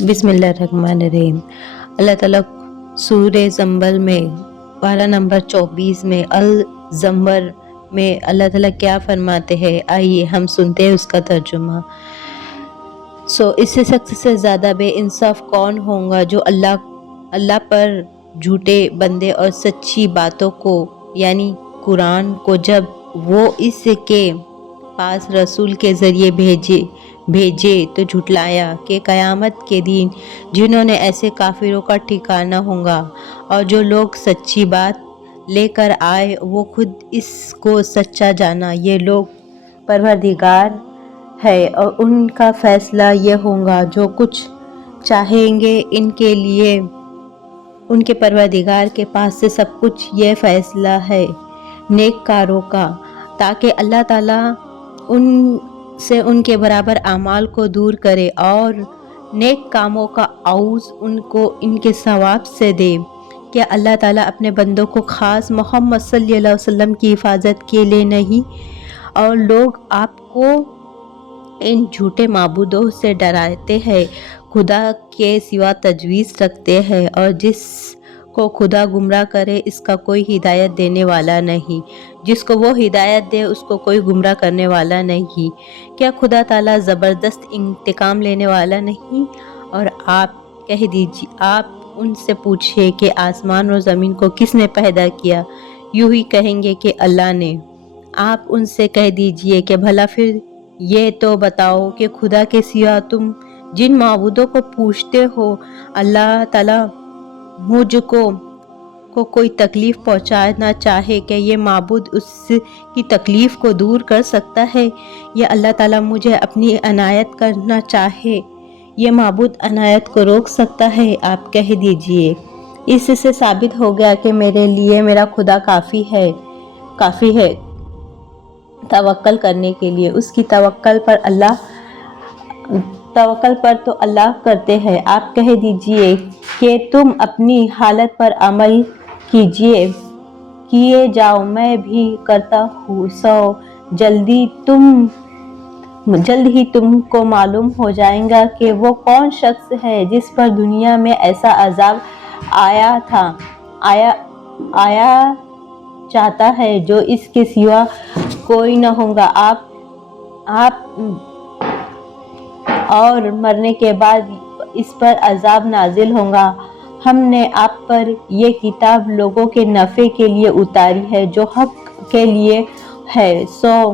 بسم اللہ الرحمن الرحیم۔ اللہ تعالیٰ سورہ زمر میں پارہ نمبر 24 میں الزمر میں اللہ تعالیٰ کیا فرماتے ہیں، آئیے ہم سنتے ہیں اس کا ترجمہ۔ اس سے سخت سے زیادہ بے انصاف کون ہوگا جو اللہ پر جھوٹے بندے اور سچی باتوں کو یعنی قرآن کو جب وہ اس کے پاس رسول کے ذریعے بھیجے تو جھٹلایا کہ قیامت کے دن جنہوں نے ایسے کافروں کا ٹھکانہ ہوگا، اور جو لوگ سچی بات لے کر آئے وہ خود اس کو سچا جانا، یہ لوگ پروردگار ہے اور ان کا فیصلہ یہ ہوگا جو کچھ چاہیں گے ان کے لیے ان کے پروردگار کے پاس سے سب کچھ یہ فیصلہ ہے نیک کاروں کا، تاکہ اللہ تعالیٰ ان سے ان کے برابر اعمال کو دور کرے اور نیک کاموں کا عوض ان کو ان کے ثواب سے دے۔ کیا اللہ تعالیٰ اپنے بندوں کو خاص محمد صلی اللہ علیہ وسلم کی حفاظت کے لیے نہیں، اور لوگ آپ کو ان جھوٹے معبودوں سے ڈراتے ہیں، خدا کے سوا تجویز رکھتے ہیں، اور جس کو خدا گمراہ کرے اس کا کوئی ہدایت دینے والا نہیں، جس کو وہ ہدایت دے اس کو کوئی گمراہ کرنے والا نہیں۔ کیا خدا تعالیٰ زبردست انتقام لینے والا نہیں؟ اور آپ کہہ دیجیے، آپ ان سے پوچھیں کہ آسمان اور زمین کو کس نے پیدا کیا؟ یوں ہی کہیں گے کہ اللہ نے۔ آپ ان سے کہہ دیجیے کہ بھلا پھر یہ تو بتاؤ کہ خدا کے سوا تم جن معبودوں کو پوجتے ہو، اللہ تعالیٰ مجھ کو کوئی تکلیف پہنچانا چاہے کہ یہ معبود اس کی تکلیف کو دور کر سکتا ہے، یا اللہ تعالیٰ مجھے اپنی عنایت کرنا چاہے یہ معبود عنایت کو روک سکتا ہے؟ آپ کہہ دیجئے، اس سے ثابت ہو گیا کہ میرے لیے میرا خدا کافی ہے توکل کرنے کے لیے، اس کی توکل پر تو اللہ کرتے ہیں۔ آپ کہہ دیجئے کہ تم اپنی حالت پر عمل کیے جاؤ، میں بھی کرتا ہوں، سو جلد ہی تم کو معلوم ہو جائے گا کہ وہ کون شخص ہے جس پر دنیا میں ایسا عذاب آیا چاہتا ہے جو اس کے سوا کوئی نہ ہوگا، اور مرنے کے بعد اس پر عذاب نازل ہوگا۔ ہم نے آپ پر یہ کتاب لوگوں کے نفع کے لیے اتاری ہے جو حق کے لیے ہے، سو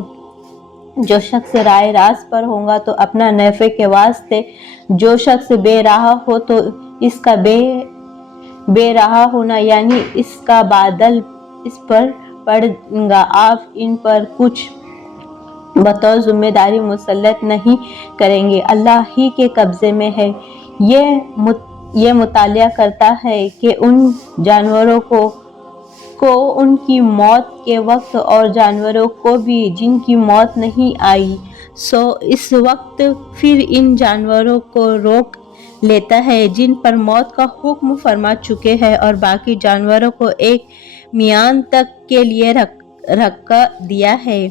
جو شخص راہ راست پر ہوگا تو اپنا نفع کے واسطے، جو شخص بے راہ ہو تو اس کا بے راہ ہونا یعنی اس کا بادل اس پر پڑے گا۔ آپ ان پر کچھ بطور ذمہ داری مسلط نہیں کریں گے، اللہ ہی کے قبضے میں ہے۔ یہ مطالعہ کرتا ہے کہ ان جانوروں کو ان کی موت کے وقت اور جانوروں کو بھی جن کی موت نہیں آئی، سو اس وقت پھر ان جانوروں کو روک لیتا ہے جن پر موت کا حکم فرما چکے ہیں، اور باقی جانوروں کو ایک میعاد تک کے لیے رکھ دیا ہے۔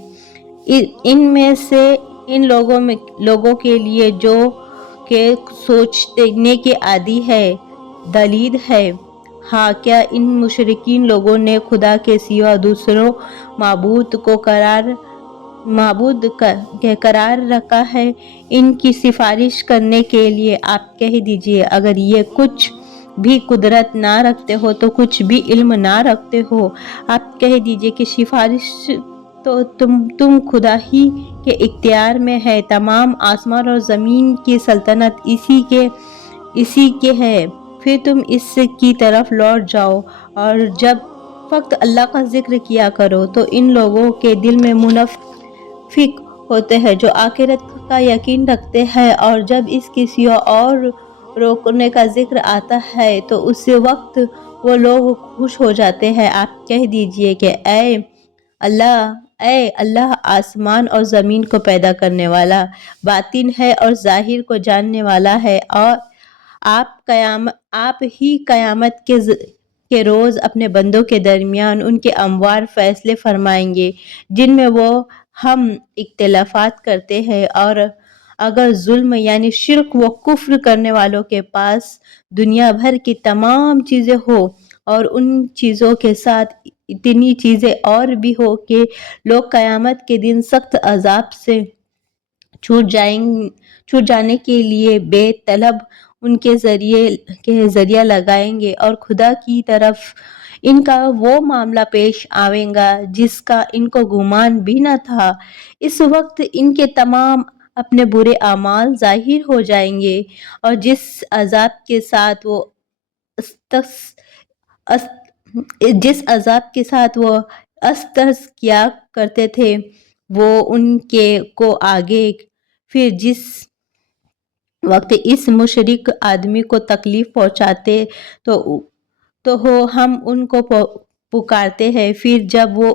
ان میں سے ان لوگوں کے لیے جو کہ سوچنے کے عادی ہے دلیل ہے۔ ہاں، کیا ان مشرکین لوگوں نے خدا کے سوا دوسروں معبود کو قرار رکھا ہے ان کی سفارش کرنے کے لیے؟ آپ کہہ دیجئے، اگر یہ کچھ بھی قدرت نہ رکھتے ہو تو کچھ بھی علم نہ رکھتے ہو، آپ کہہ دیجئے کہ سفارش تو تم خدا ہی کے اختیار میں ہے، تمام آسمان اور زمین کی سلطنت اسی کے ہے، پھر تم اس کی طرف لوٹ جاؤ، اور جب فقط اللہ کا ذکر کیا کرو تو ان لوگوں کے دل میں منافق ہوتے ہیں جو آخرت کا یقین رکھتے ہیں، اور جب اس کے سوا اور روکنے کا ذکر آتا ہے تو اس وقت وہ لوگ خوش ہو جاتے ہیں۔ آپ کہہ دیجئے کہ اے اللہ آسمان اور زمین کو پیدا کرنے والا، باطن ہے اور ظاہر کو جاننے والا ہے، اور آپ ہی قیامت کے روز اپنے بندوں کے درمیان ان کے امور فیصلے فرمائیں گے جن میں وہ ہم اختلافات کرتے ہیں، اور اگر ظلم یعنی شرک و کفر کرنے والوں کے پاس دنیا بھر کی تمام چیزیں ہو اور ان چیزوں کے ساتھ اتنی چیزیں اور بھی ہو کہ لوگ قیامت کے دن سخت عذاب سے چھوٹ جانے کے لیے بے طلب ان کے ذریعہ لگائیں گے اور خدا کی طرف ان کا وہ معاملہ پیش آئے گا جس کا ان کو گمان بھی نہ تھا۔ اس وقت ان کے تمام اپنے برے اعمال ظاہر ہو جائیں گے اور جس عذاب کے ساتھ وہ استحض کیا کرتے تھے وہ ان کو آگے پھر جس وقت اس مشرک آدمی کو تکلیف پہنچاتے تو ہم ان کو پکارتے ہیں، پھر جب وہ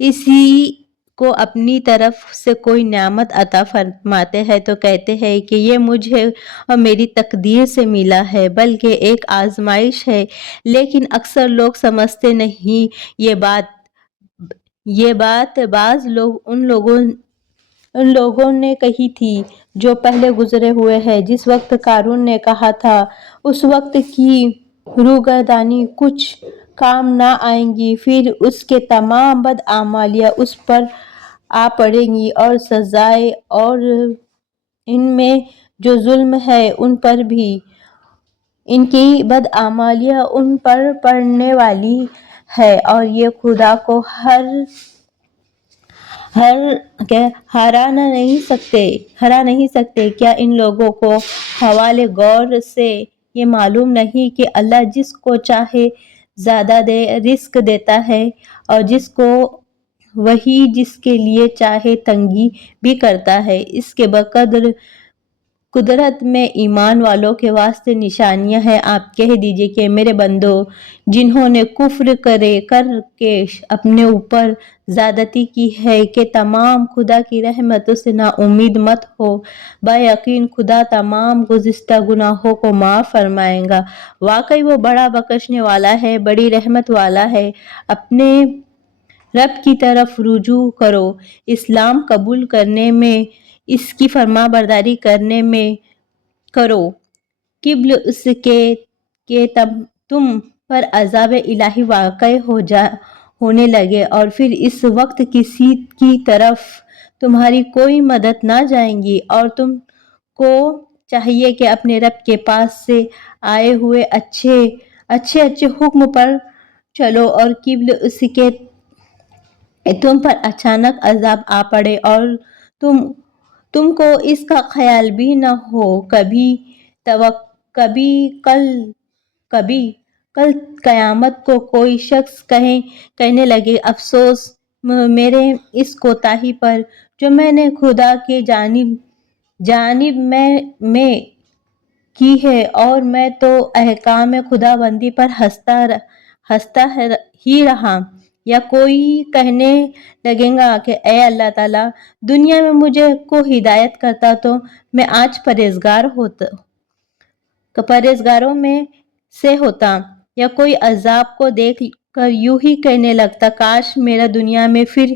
اسی کو اپنی طرف سے کوئی نعمت عطا فرماتے ہیں تو کہتے ہیں کہ یہ مجھے اور میری تقدیر سے ملا ہے، بلکہ ایک آزمائش ہے۔ لیکن اکثر لوگ سمجھتے نہیں یہ بات بعض لوگ ان لوگوں نے کہی تھی جو پہلے گزرے ہوئے ہیں۔ جس وقت قارون نے کہا تھا اس وقت کی روگردانی کچھ کام نہ آئے گی، پھر اس کے تمام بدعمالیاں اس پر آ پڑیں گی اور سزائیں، اور ان میں جو ظالم ہیں ان پر بھی ان کی بدعمالیاں ان پر پڑنے والی ہیں، اور یہ خدا کو ہرا نہیں سکتے۔ کیا ان لوگوں کو حوالے غور سے یہ معلوم نہیں کہ اللہ جس کو چاہے زیادہ رزق دیتا ہے اور جس کو وہی جس کے لیے چاہے تنگی بھی کرتا ہے؟ اس کے قدرت میں ایمان والوں کے واسطے نشانیاں ہیں۔ آپ کہہ دیجئے کہ میرے بندو، جنہوں نے کفر کر کے اپنے اوپر زیادتی کی ہے کہ تمام خدا کی رحمتوں سے نا امید مت ہو، بیقین خدا تمام گزشتہ گناہوں کو معاف فرمائے گا۔ واقعی وہ بڑا بخشنے والا ہے، بڑی رحمت والا ہے۔ اپنے رب کی طرف رجوع کرو، اسلام قبول کرنے میں، اس کی فرمانبرداری کرنے میں کرو، قبل اس کے کہ تم پر عذاب الہی واقع ہونے لگے اور پھر اس وقت کسی کی طرف تمہاری کوئی مدد نہ جائے گی، اور تم کو چاہیے کہ اپنے رب کے پاس سے آئے ہوئے اچھے حکم پر چلو، اور قبل اس کے تم پر اچانک عذاب آ پڑے اور تم کو اس کا خیال بھی نہ ہو۔ کبھی کل قیامت کو کوئی شخص کہنے لگے، افسوس میرے اس کوتاہی پر جو میں نے خدا کے جانب میں کی ہے، اور میں تو احکام خداوندی پر ہنستا ہی رہا۔ یا کوئی کہنے لگے گا کہ اے اللہ تعالیٰ، دنیا میں مجھے کو ہدایت کرتا تو میں آج پرہیزگاروں میں سے ہوتا۔ یا کوئی عذاب کو دیکھ کر یوں ہی کہنے لگتا، کاش میرا دنیا میں پھر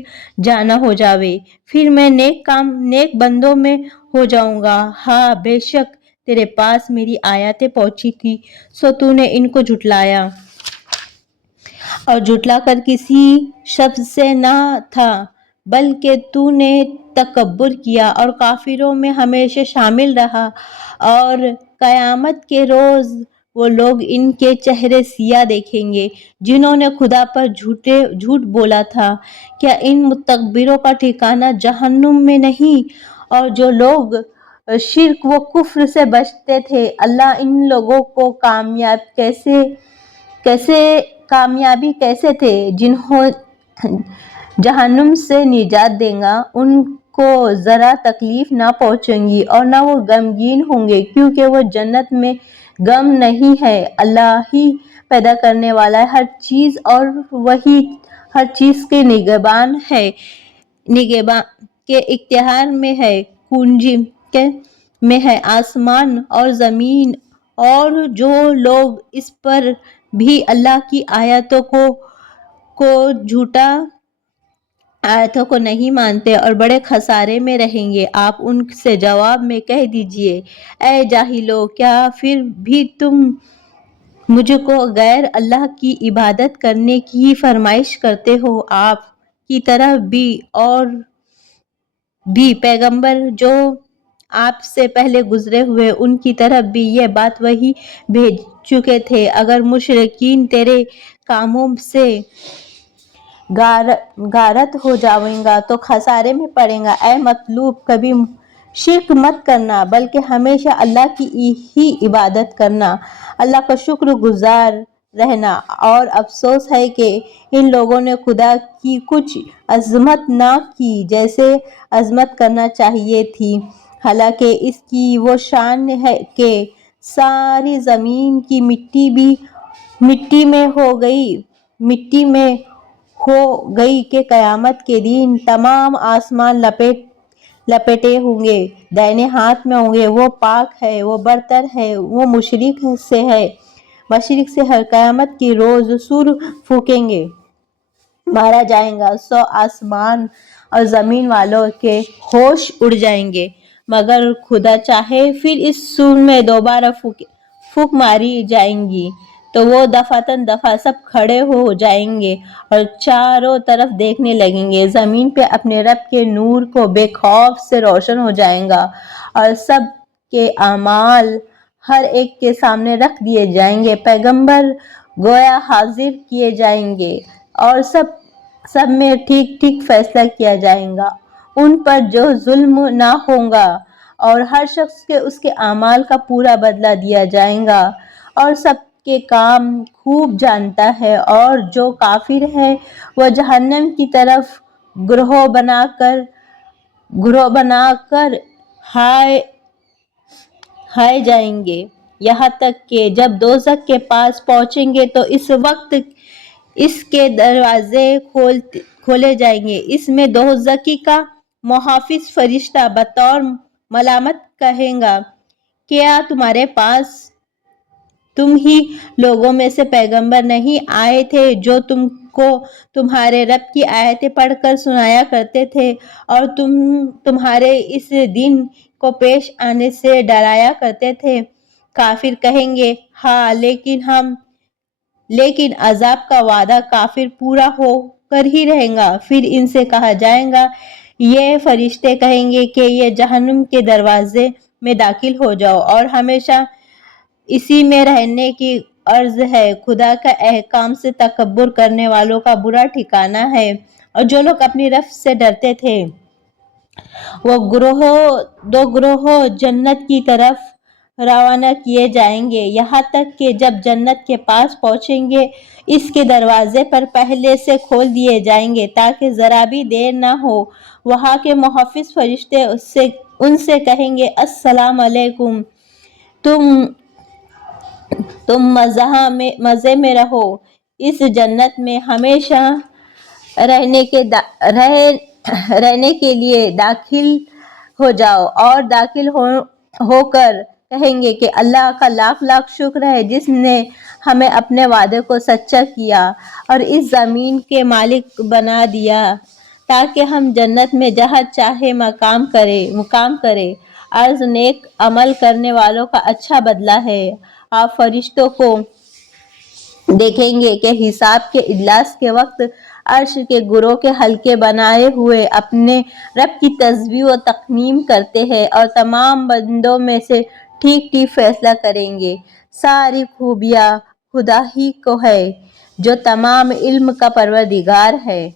جانا ہو جاوے، پھر میں نیک بندوں میں ہو جاؤں گا۔ ہاں، بے شک تیرے پاس میری آیاتیں پہنچی تھی، سو تو نے ان کو جھٹلایا، اور جھٹلا کر کسی شخص سے نہ تھا، بلکہ تو نے تکبر کیا اور کافروں میں ہمیشہ شامل رہا۔ اور قیامت کے روز وہ لوگ ان کے چہرے سیاہ دیکھیں گے جنہوں نے خدا پر جھوٹ بولا تھا۔ کیا ان متکبروں کا ٹھکانہ جہنم میں نہیں؟ اور جو لوگ شرک و کفر سے بچتے تھے، اللہ ان لوگوں کو کامیابی کیسے دے، جنہوں جہنم سے نجات دے گا، ان کو ذرا تکلیف نہ پہنچے گی اور نہ وہ غمگین ہوں گے، کیونکہ وہ جنت میں غم نہیں ہے۔ اللہ ہی پیدا کرنے والا ہے ہر چیز، اور وہی ہر چیز کے نگہبان ہے، کے اختیار میں ہے، کنجی میں ہے آسمان اور زمین، اور جو لوگ اس پر بھی اللہ کی آیاتوں کو آیتوں کو نہیں مانتے اور بڑے خسارے میں رہیں گے۔ آپ ان سے جواب میں کہہ دیجئے، اے جاہلو، کیا پھر بھی تم مجھ کو غیر اللہ کی عبادت کرنے کی فرمائش کرتے ہو؟ آپ کی طرف بھی اور بھی پیغمبر جو آپ سے پہلے گزرے ہوئے، ان کی طرف بھی یہ بات وحی بھیج چکے تھے۔ اگر مشرکین تیرے کاموں سے غارت ہو جائیں گا تو خسارے میں پڑیں گا۔ اے مطلوب، کبھی شرک مت کرنا بلکہ ہمیشہ اللہ کی ہی عبادت کرنا، اللہ کا شکر گزار رہنا۔ اور افسوس ہے کہ ان لوگوں نے خدا کی کچھ عظمت نہ کی جیسے عظمت کرنا چاہیے تھی، حالانکہ اس کی وہ شان ہے کہ ساری زمین کی مٹی میں ہو گئی کہ قیامت کے دن تمام آسمان لپٹے ہوں گے، دائیں ہاتھ میں ہوں گے۔ وہ پاک ہے، وہ برتر ہے، وہ مشرق سے ہر قیامت کے روز سور پھونکیں گے، مارا جائے گا، 100 آسمان اور زمین والوں کے ہوش اڑ جائیں گے، مگر خدا چاہے پھر اس سور میں دوبارہ پھونک ماری جائے گی تو وہ دفعتاً دفعہ سب کھڑے ہو جائیں گے اور چاروں طرف دیکھنے لگیں گے۔ زمین پہ اپنے رب کے نور کو بے خوف سے روشن ہو جائے گا اور سب کے اعمال ہر ایک کے سامنے رکھ دیے جائیں گے۔ پیغمبر گویا حاضر کیے جائیں گے اور سب میں ٹھیک ٹھیک فیصلہ کیا جائے گا، ان پر جو ظلم نہ ہوگا اور ہر شخص کے اس کے اعمال کا پورا بدلہ دیا جائے گا، اور سب کے کام خوب جانتا ہے۔ اور جو کافر ہے وہ جہنم کی طرف گروہ بنا کر ہائے جائیں گے، یہاں تک کہ جب دوزخ کے پاس پہنچیں گے تو اس وقت اس کے دروازے کھولے جائیں گے۔ اس میں دوزخی کا محافظ فرشتہ بطور ملامت کہے گا، کیا تمہارے پاس تم ہی لوگوں میں سے پیغمبر نہیں آئے تھے جو تم کو تمہارے رب کی آیتیں پڑھ کر سنایا کرتے تھے اور تمہارے اس دن کو پیش آنے سے ڈرایا کرتے تھے؟ کافر کہیں گے، ہاں، لیکن عذاب کا وعدہ کافر پورا ہو کر ہی رہے گا۔ پھر ان سے کہا جائے گا، یہ فرشتے کہیں گے کہ یہ جہنم کے دروازے میں داخل ہو جاؤ اور ہمیشہ اسی میں رہنے کی عرض ہے۔ خدا کا احکام سے تکبر کرنے والوں کا برا ٹھکانہ ہے۔ اور جو لوگ اپنی رب سے ڈرتے تھے وہ دو گروہ جنت کی طرف روانہ کیے جائیں گے، یہاں تک کہ جب جنت کے پاس پہنچیں گے اس کے دروازے پر پہلے سے کھول دیے جائیں گے تاکہ ذرا بھی دیر نہ ہو۔ وہاں کے محافظ فرشتے ان سے کہیں گے، السلام علیکم، تم مزے میں رہو، اس جنت میں ہمیشہ رہنے کے لیے داخل ہو جاؤ۔ اور داخل ہو کر کہیں گے کہ اللہ کا لاکھ لاکھ شکر ہے جس نے ہمیں اپنے وعدے کو سچا کیا اور اس زمین کے مالک بنا دیا تاکہ ہم جنت میں جہاں چاہے مقام کریں۔ عرض نیک عمل کرنے والوں کا اچھا بدلہ ہے۔ آپ فرشتوں کو دیکھیں گے کہ حساب کے اجلاس کے وقت عرش کے گروہ کے حلقے بنائے ہوئے اپنے رب کی تسبیح و تحمید کرتے ہیں اور تمام بندوں میں سے ٹھیک ٹھیک فیصلہ کریں گے۔ ساری خوبیاں خدا ہی کو ہے جو تمام علم کا پروردگار ہے۔